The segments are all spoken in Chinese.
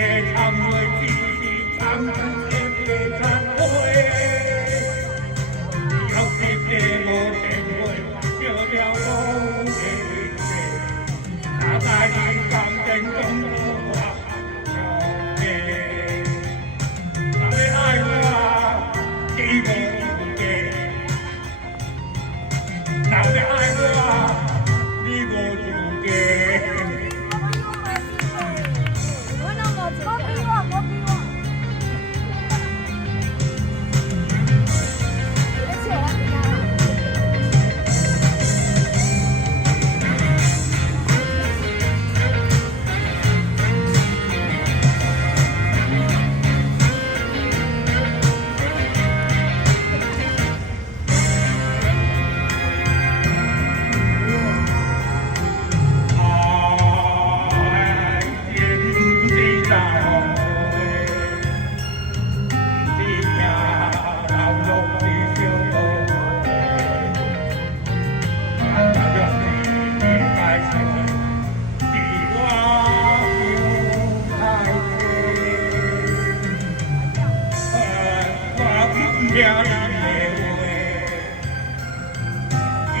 也唱我自己唱天地唱会，有时的我天会笑了风的雨，大大的港灯中我有嘅，那你爱我，你无嘅，那你爱我，你无嘅。家里的话，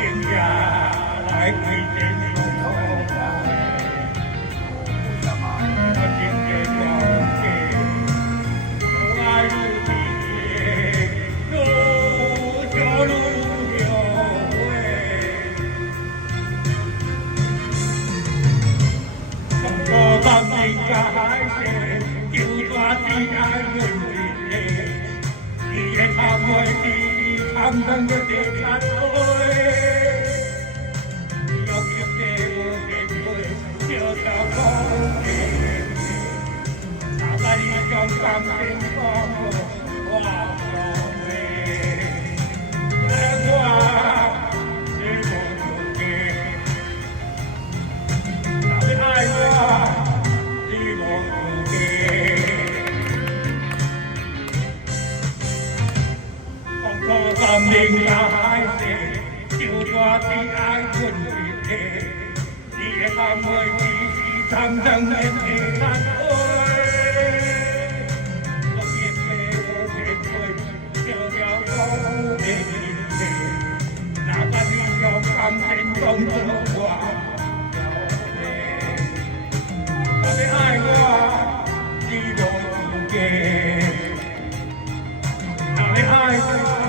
人家来开店做老板，我今天讲嘅，我爱你的，路小路有味，我当你家的，就抓你爱人的。也看我的长长的看会，有些我的会就到风的，大大的香港天光我有味，我你无嘅，你爱我，你无嘅。心灵大地，就抓的爱困的地，你也看我的长长的看会，我也陪我面对，就要风的地，哪怕你要看天中的我，那你爱我，你无嘅，那你爱我。